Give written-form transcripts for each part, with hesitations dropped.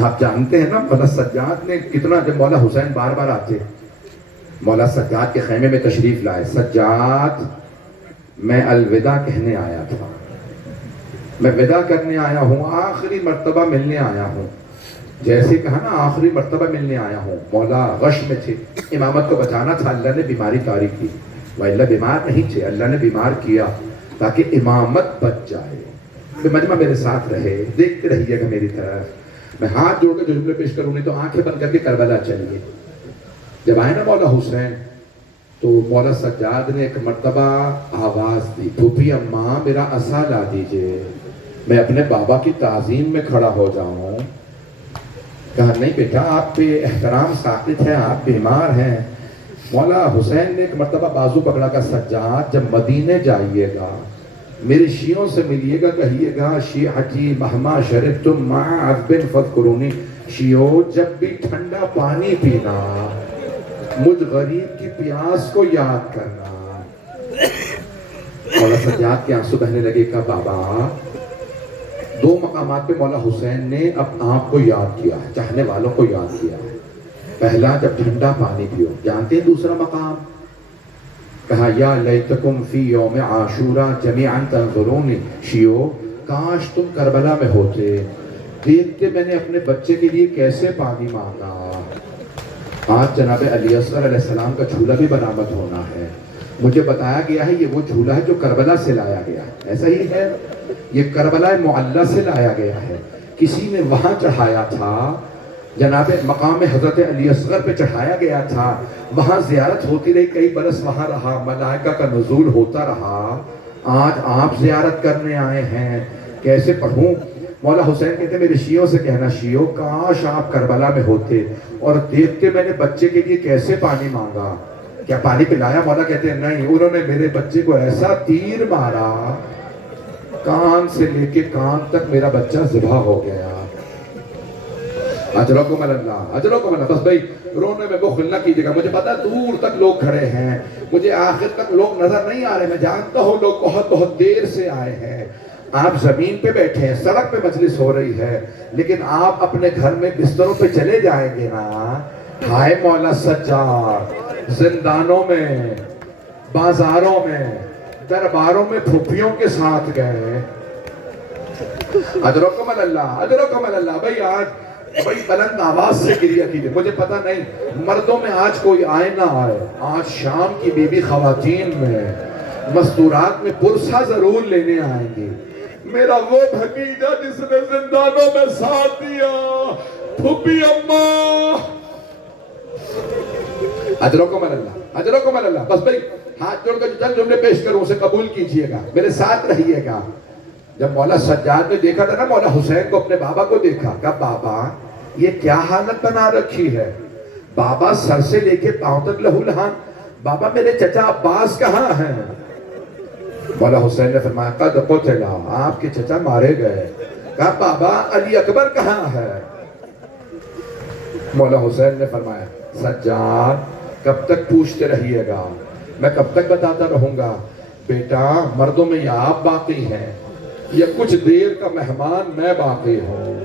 آپ جانتے ہیں نا مولا سجاد نے کتنا، جب مولا حسین بار بار آتے مولا سجاد کے خیمے میں تشریف لائے، سجاد میں الوداع کہنے آیا تھا، میں وداع کرنے آیا ہوں، آخری مرتبہ ملنے آیا ہوں، جیسے کہا نا آخری مرتبہ ملنے آیا ہوں۔ مولا غش میں تھے، امامت کو بچانا تھا، اللہ نے بیماری طاری کی، اللہ بیمار نہیں تھے، اللہ نے بیمار کیا تاکہ امامت بچ جائے۔ مجمع میرے ساتھ رہے، دیکھتے رہیے گا میری طرف، میں ہاتھ جوڑ کے جو جملے پیش کروں گی تو آنکھیں بند کر کے کربلا چلیے۔ جب آئے نا مولا حسین تو مولا سجاد نے ایک مرتبہ آواز دی، پھوپھی اماں میرا عصا لا دیجئے، میں اپنے بابا کی تعظیم میں کھڑا ہو جاؤں۔ کہا نہیں بیٹا آپ پہ احترام ساقط ہے، آپ بیمار ہیں۔ مولا حسین نے ایک مرتبہ بازو پکڑا کا سجاد جب مدینے جائیے گا میرے شیعوں سے ملیے گا، کہیے گا شیعتی مہما شربتم مع عذب فاذکرونی، شیعوں جب بھی ٹھنڈا پانی پینا مجھ غریب کی پیاس کو یاد کرنا۔ مولا سجاد کے آنسو بہنے لگے، کہا بابا دو مقامات پہ مولا حسین نے اب آپ کو یاد کیا ہے، چاہنے والوں کو یاد کیا ہے۔ پہلا جب ٹھنڈا پانی پیو، جانتے ہیں دوسرا مقام؟ کہا یا لیتکم فی یوم عاشورا جمیعا تنظرونی، شیعو کاش تم کربلا میں ہوتے، دیکھتے میں نے اپنے بچے کے لیے کیسے پانی مانگا۔ آج جناب علی اصغر علیہ السلام کا جھولا بھی برآمد ہونا ہے، مجھے بتایا گیا ہے یہ وہ جھولا ہے جو کربلا سے لایا گیا ہے، ایسا ہی ہے، یہ کربلا معلی سے لایا گیا ہے، کسی نے وہاں چڑھایا تھا، جناب مقام حضرت علی اصغر پہ چڑھایا گیا تھا، وہاں زیارت ہوتی رہی، کئی برس وہاں رہا، ملائکہ کا نزول ہوتا رہا، آج آپ زیارت کرنے آئے ہیں، کیسے پڑھوں؟ مولا حسین کہتے ہیں میرے شیعوں سے کہنا، شیعوں کاش آپ کربلا میں ہوتے اور دیکھتے میں نے بچے کے لیے کیسے پانی مانگا، کیا پانی پلایا؟ مولا کہتے ہیں نہیں، انہوں نے میرے بچے کو ایسا تیر مارا کان سے لے کے کان تک میرا بچہ ذبح ہو گیا۔ اجرکم اللہ، اجرکم اللہ۔ بس بھائی رونے میں بخل نہ کیجیے گا، مجھے پتا دور تک لوگ کھڑے ہیں، مجھے آخر تک لوگ نظر نہیں آ رہے، میں جانتا ہوں لوگ بہت بہت دیر سے آئے ہیں، آپ زمین پہ بیٹھے ہیں، سڑک پہ مجلس ہو رہی ہے، لیکن آپ اپنے گھر میں بستروں پہ چلے جائیں گے نا۔ ہائے مولا سجاد، زندانوں میں، بازاروں میں، درباروں میں پھوپھیوں کے ساتھ گئے۔ اجرکم اللہ، اجرکم اللہ۔ بھائی آج بڑی بلند آواز سے گریہ کیجئے، مجھے پتا نہیں مردوں میں آج کوئی آئے نہ آئے، آج شام کی بی بی خواتین میں مستورات میں پرسہ ضرور لینے آئیں گی۔ میرا وہ بھتیجا جس نے زندانوں میں ساتھ دیا، پھوپھی اماں۔ اجرکم اللہ، اجرکم اللہ۔ بس بھئی ہاتھ جوڑ کر چند جملے پیش کروں، اسے قبول کیجئے گا، میرے ساتھ رہیے گا۔ جب مولا سجاد نے دیکھا تھا نا مولا حسین کو، اپنے بابا کو دیکھا، کہا بابا یہ کیا حالت بنا رکھی ہے؟ بابا سر سے لے کے پاؤں تک لہو لہان، بابا میرے چچا عباس کہاں ہیں؟ مولا حسین نے فرمایا قد قتلا، آپ کے چچا مارے گئے۔ کہا بابا علی اکبر کہاں ہے؟ مولا حسین نے فرمایا سجاد کب تک پوچھتے رہیے گا، میں کب تک بتاتا رہوں گا، بیٹا مردوں میں یا آپ باقی ہیں یا کچھ دیر کا مہمان میں باقی ہوں۔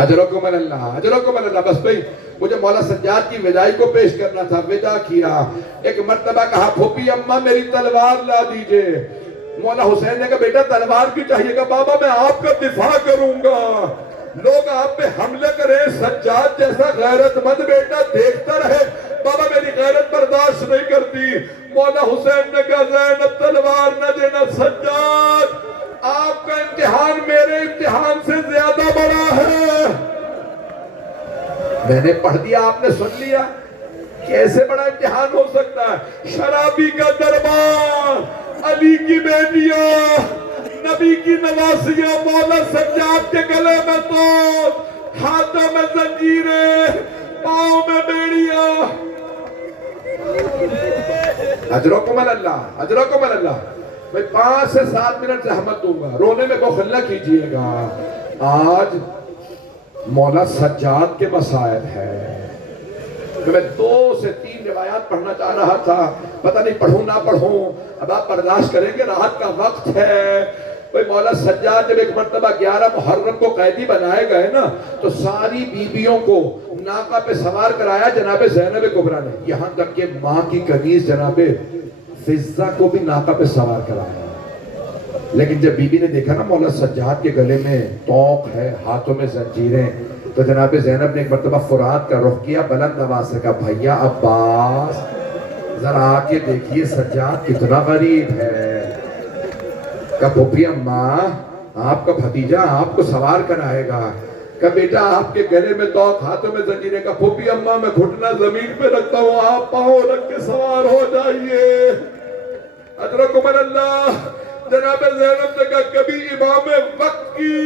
اجرکم اللہ، اجرکم اللہ۔ بس بھئی مجھے مولا سجاد کی وداعی کو پیش کرنا تھا، وداع کیا، ایک مرتبہ کہا پھوپھی اماں میری تلوار لا دیجئے۔ مولا حسین نے کہا بیٹا تلوار کی چاہیے گا؟ بابا میں آپ کا دفاع کروں گا، لوگ آپ پہ حملے کریں، سجاد جیسا غیرت مند بیٹا دیکھتا رہے، بابا میری غیرت برداشت نہیں کرتی۔ مولا حسین نے کہا زینب تلوار نہ دینا، سجاد آپ کا امتحان میرے امتحان سے زیادہ بڑا ہے۔ میں نے پڑھ دیا، آپ نے سن لیا، کیسے بڑا امتحان ہو سکتا ہے؟ شرابی کا دربار، علی کی بیٹیاں، نبی کی نواسیاں، مولا سجاد کے گلے میں توپ، ہاتھوں میں زنجیریں، پاؤں میں بیڑیاں۔ اجرکم اللہ، اجرکم اللہ۔ میں 5 سے 7 منٹ زحمت دوں گا، رونے میں بخل نہ کیجئے گا۔ آج مولا سجاد کے مصائب ہے، میں 2 سے 3 روایات پڑھنا چاہ رہا تھا، پتہ نہیں پڑھوں نہ پڑھوں، اب آپ برداشت کریں گے، رات کا وقت ہے۔ بھئی مولا سجاد جب ایک مرتبہ 11 محرم کو قیدی بنائے گئے نا تو ساری بیویوں کو ناقہ پہ سوار کرایا جناب زینب کبریٰ نے، یہاں تک کہ ماں کی کنیز جناب فضہ کو بھی ناقہ پہ سوار کرایا۔ لیکن جب بی بی نے دیکھا نا مولا سجاد کے گلے میں طوق ہے، ہاتھوں میں زنجیریں، تو جناب زینب نے ایک مرتبہ فرات کا رخ کیا، بلند آواز سے کہا بھیا عباس ذرا آ کے دیکھیے سجاد کتنا غریب ہے۔ کہا پھوپھی اماں آپ کا بھتیجا آپ کو سوار کرائے گا۔ کہا بیٹا آپ کے گلے میں طوق، ہاتھوں میں زنجیریں۔ کہا پھوپھی اماں میں گھٹنا زمین پہ رکھتا ہوں، آپ پاؤں رکھ کے سوار ہو جائیے۔ ادرکم اللہ، جناب زینب نے کہا کبھی امام وقت کی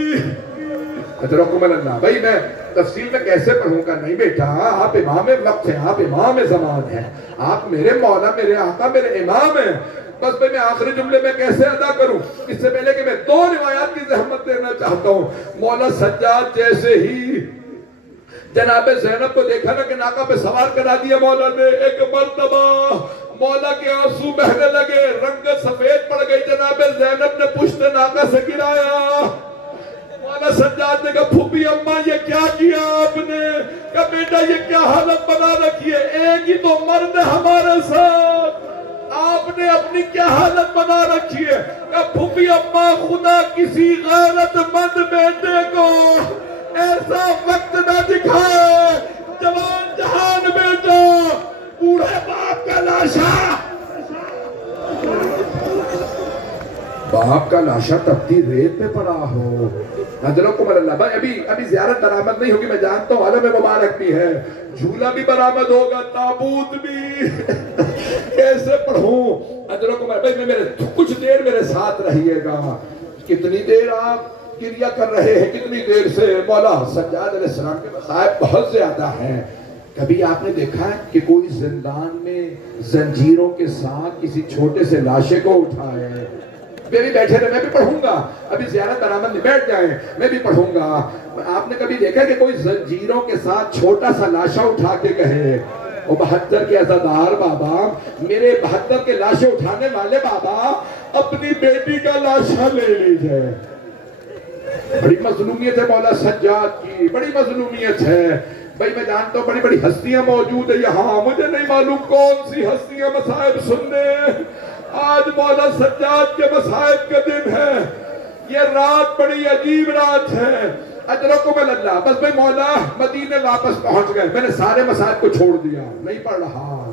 ادرکم اللہ، بھائی میں تفصیل میں کیسے پڑھوں گا؟ نہیں بیٹا آپ امام وقت ہیں، آپ امام زمان ہیں، آپ میرے مولا میرے آقا میرے امام ہیں۔ بس بھئی میں آخری جملے میں کیسے ادا کروں؟ اس سے پہلے کہ میں 2 روایات کی زحمت دینا چاہتا ہوں۔ مولا سجاد جیسے ہی جناب زینب کو دیکھا نا کہ ناقہ پہ سوار کرا دیا مولا نے، ایک مرتبہ مولا کے آنسو بہنے لگے، رنگت سفید پڑ گئی، جناب زینب نے پشت ناقہ سے گرایا۔ مولا سجاد نے کہا پھوپھی اماں یہ کیا کیا آپ نے؟ کہا بیٹا یہ کیا حالت بنا رکھی ہے، ایک ہی تو مرد ہے ہمارے ساتھ، آپ نے اپنی کیا حالت بنا رکھی ہے؟ کہا پھوپھی اماں خدا کسی غیرت مند بیٹے کو ایسا وقت نہ دکھائے، جوان جہان بیٹا بوڑھے باپ کا لاشا، باپ کا لاشا تبتی ریت پہ پڑا ہو۔ حضرکم اللہ، بھائی ابھی زیارت برآمد نہیں ہوگی، میں جانتا ہوں عالم مبارک بھی ہے، جھولا بھی برآمد ہوگا، تابوت بھی کیسے پڑھوں؟ حضرکم اللہ، بھائی میرے کچھ دیر میرے ساتھ رہیے گا۔ کتنی دیر آپ گریہ کر رہے ہیں؟ کتنی دیر سے؟ مولا سجاد علیہ السلام کے مصائب بہت زیادہ ہیں۔ کبھی آپ نے دیکھا ہے کہ کوئی زندان میں زنجیروں کے ساتھ کسی چھوٹے سے لاشے کو اٹھائے؟ میں بھی بیٹھے رہے، میں بھی پڑھوں گا، ابھی زیارت برآمد نہیں، بیٹھ جائیں میں بھی پڑھوں گا۔ آپ نے کبھی دیکھا کہ کوئی زنجیروں کے ساتھ چھوٹا سا لاشا اٹھا کے کہے او 72 کے عزادار بابا، میرے 72 کے لاشے اٹھانے والے بابا اپنی بیٹی کا لاشا لے لیجئے؟ بڑی مظلومیت ہے مولا سجاد کی، بڑی مظلومیت ہے۔ بھائی میں جانتا ہوں بڑی بڑی ہستیاں موجود ہیں یہاں، مجھے نہیں معلوم کون سی ہستیاں مصائب سننے۔ آج مولا سجاد کے مصائب کا دن ہے، یہ رات بڑی عجیب رات ہے۔ اجرکم اللہ، بس بھئی مولا مدینے واپس پہنچ گئے، میں نے سارے مصائب کو چھوڑ دیا، نہیں پڑھ رہا۔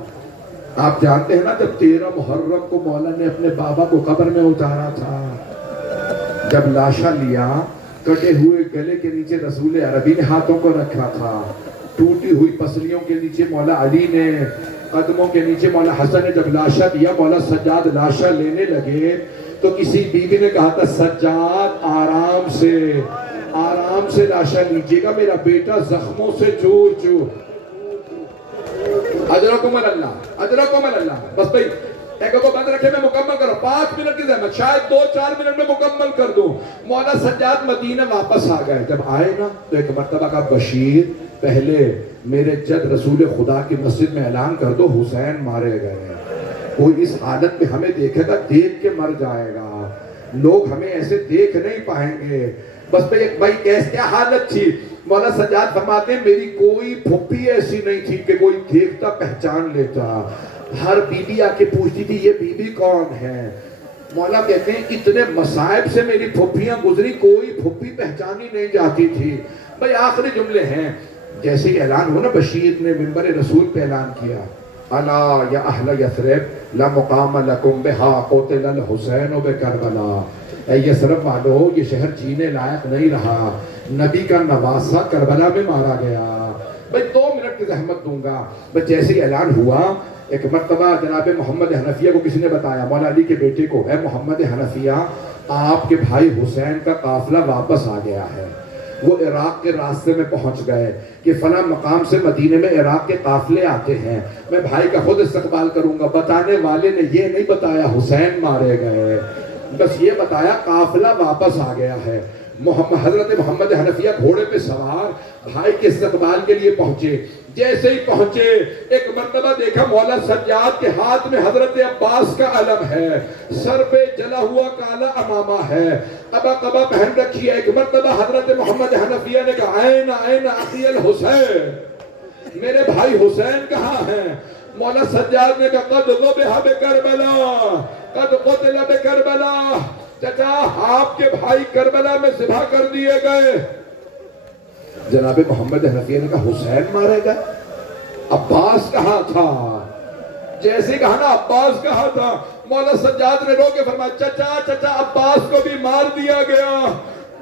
آپ جانتے ہیں نا جب 13 محرم کو مولا نے اپنے بابا کو قبر میں اتارا تھا، جب لاشا لیا، کٹے ہوئے گلے کے نیچے رسول عربی نے ہاتھوں کو رکھا تھا، ٹوٹی ہوئی پسلیوں کے نیچے مولا علی نے، قدموں کے نیچے مولا حسن نے جب لاشا دیا، مولا سجاد لاشا لینے لگے تو کسی بیوی نے کہا تھا سجاد آرام سے لاشا لیجئے گا، میرا بیٹا زخموں سے چور چور۔ اجرکم اللہ، بس بھئی ایک کو بند رکھے میں مکمل کروں، 5 منٹ کی زحمت، شاید 2-4 منٹ میں مکمل کر دوں۔ مولا سجاد مدینہ واپس آ گئے، جب آئے نا تو ایک مرتبہ کا بشیر پہلے میرے جد رسول خدا کی مسجد میں اعلان کر دو حسین مارے گئے، کوئی اس حالت میں ہمیں دیکھے گا دیکھ کے مر جائے گا، لوگ ہمیں ایسے دیکھ نہیں پائیں گے۔ بس بھائی کیا حالت تھی؟ مولا سجاد فرماتے ہیں میری کوئی پھپھی ایسی نہیں تھی کہ کوئی دیکھتا پہچان لیتا، ہر بی بی آ کے پوچھتی تھی یہ بی بی کون ہے؟ مولا کہتے ہیں اتنے مصائب سے میری پھپھیاں گزری، کوئی پھپھی پہچانی نہیں جاتی تھی۔ بھائی آخری جملے ہیں، جیسے ہی اعلان ہو نا بشیر نے منبر رسول پہ اعلان کیا، الا یا اہل یثرب لا مقام لکم بہا قتل الحسین بکربلا، اے یثرب والو یہ شہر جینے لائق نہیں رہا، نبی کا نواسہ کربلا میں مارا گیا۔ بھئی 2 منٹ کی زحمت دوں گا۔ بھئی جیسے ہی اعلان ہوا، ایک مرتبہ جناب محمد حنفیہ کو کسی نے بتایا، مولا علی کے بیٹے کو، اے محمد حنفیہ آپ کے بھائی حسین کا قافلہ واپس آ گیا ہے، وہ عراق کے راستے میں پہنچ گئے کہ فلاں مقام سے مدینے میں عراق کے قافلے آتے ہیں، میں بھائی کا خود استقبال کروں گا۔ بتانے والے نے یہ نہیں بتایا حسین مارے گئے، بس یہ بتایا قافلہ واپس آ گیا ہے۔ حضرت محمد حنفیہ گھوڑے پہ سوار بھائی کے استقبال کے لیے پہنچے. جیسے ہی پہنچے ایک مرتبہ دیکھا مولا سجاد کے ہاتھ میں حضرت عباس کا علم ہے, سر پہ جلا ہوا کالا امامہ ہے, قبا قبا پہن رکھی ہے. ایک مرتبہ حضرت محمد حنفیہ نے کہا این این اخی الحسین, میرے بھائی حسین کہاں ہیں؟ مولا سجاد نے کہا قد ذبح بکربلا, قد قتل بکربلا, چچا آپ کے بھائی کربلا میں ذبح کر دیے گئے. جناب محمد حنفیہ نے کہا حسین مارے گئے؟ عباس کہاں تھا؟ جیسے کہا نا عباس کہاں تھا, مولا سجاد نے رو کے فرمایا چچا چچا عباس کو بھی مار دیا گیا.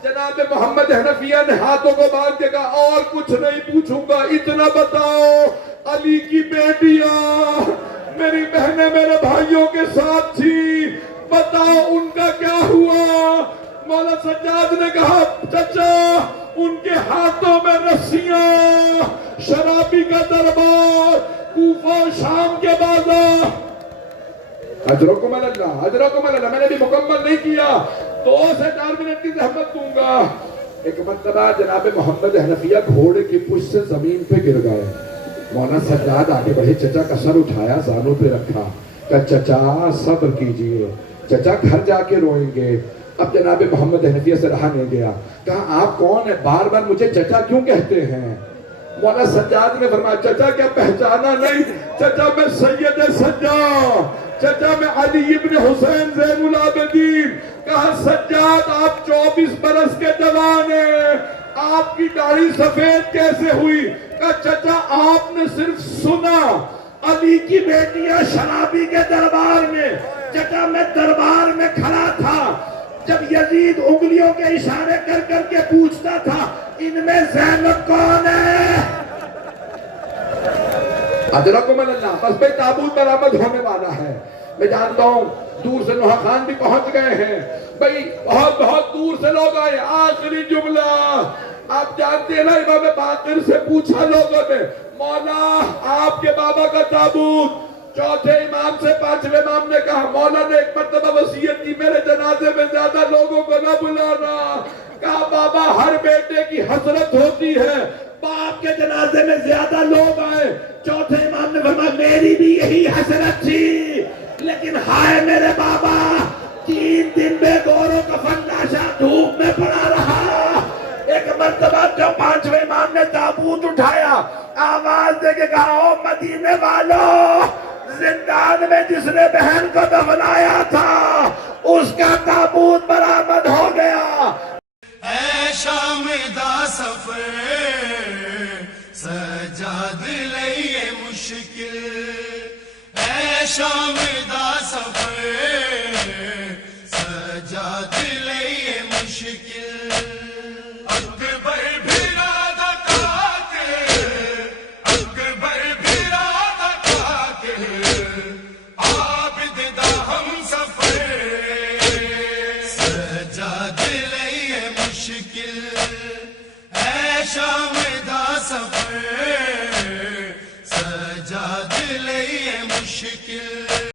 جناب محمد حنفیہ نے ہاتھوں کو باندھ کے کہا اور کچھ نہیں پوچھوں گا, اتنا بتاؤ علی کی بیٹیاں میری بہنیں میرے بھائیوں کے ساتھ تھی, بتاؤ ان کا کیا ہوا؟ مولا سجاد نے کہا چچا ان کے ہاتھوں میں رسیاں, شرابی کا دربار, کوفہ شام کے بازار. اجرکم اللہ, اجرکم اللہ. میں نے بھی مکمل نہیں کیا, 2 سے 4 منٹ کی زحمت دوں گا. ایک مرتبہ جناب محمد حنفیہ گھوڑے کی پشت سے زمین پہ گر گئے. مولانا سجاد آگے بڑھے, چچا کا سر اٹھایا, زانوں پہ رکھا, کہا چچا صبر کیجئے, چچا گھر جا کے روئیں گے. اب جناب محمد حنفیہ سے رہا نہیں گیا, کہا آپ کون ہیں, بار بار مجھے چچا کیوں کہتے ہیں؟ مولانا سجاد نے فرمایا چچا کیا پہچانا نہیں؟ چچا میں سید سجاد, چچا میں علی ابن حسین زین العابدین. کہا سجاد آپ 24 برس کے جوان ہیں, آپ کی داڑھی سفید کیسے ہوئی؟ کہا چچا آپ نے صرف سنا علی کی بیٹیاں شرابی کے دربار میں. چچا میں دربار میں کھڑا تھا جب یزید انگلیوں کے اشارے کر کر کے پوچھتا تھا ان میں زینب کون ہے؟ اجرکم اللہ. بس بھئی تابوت برآمد ہونے والا ہے. میں جانتا ہوں دور سے نوحہ خان بھی پہنچ گئے ہیں, بھئی بہت بہت دور سے لوگ آئے. آخری جملہ آپ جانتے ہیں نا, امام باقر سے پوچھا لوگوں نے مولا آپ کے بابا کا تابوت. چوتھے امام سے 5ویں امام نے کہا, مولا نے ایک مرتبہ وصیت کی میرے جنازے میں زیادہ لوگوں کو نہ بلانا. کہا بابا ہر بیٹے کی حسرت ہوتی ہے, باپ کے جنازے میں زیادہ لوگ آئے. چوتھے امام نے فرمایا میری بھی یہی حسرت تھی, لیکن ہائے میرے بابا 3 دن بے گور و کفن لاشا دھوپ میں پڑا رہا. ایک مرتبہ جب 5ویں امام نے تابوت اٹھایا, آواز دے کے کہا او مدینے والو, زندان میں جس نے بہن کو دفنایا تھا اس کا تابوت برآمد ہو گیا. اے شام دا سفر سجاد لئیے مشکل, اے شام دا سفر سجاد لئیے مشکل. اکبر بھیرا دا کاتے, اکبر بھیرا دا کاتے, عابد دا ہم سفر سجاد لئیے مشکل. اے شام دا سفر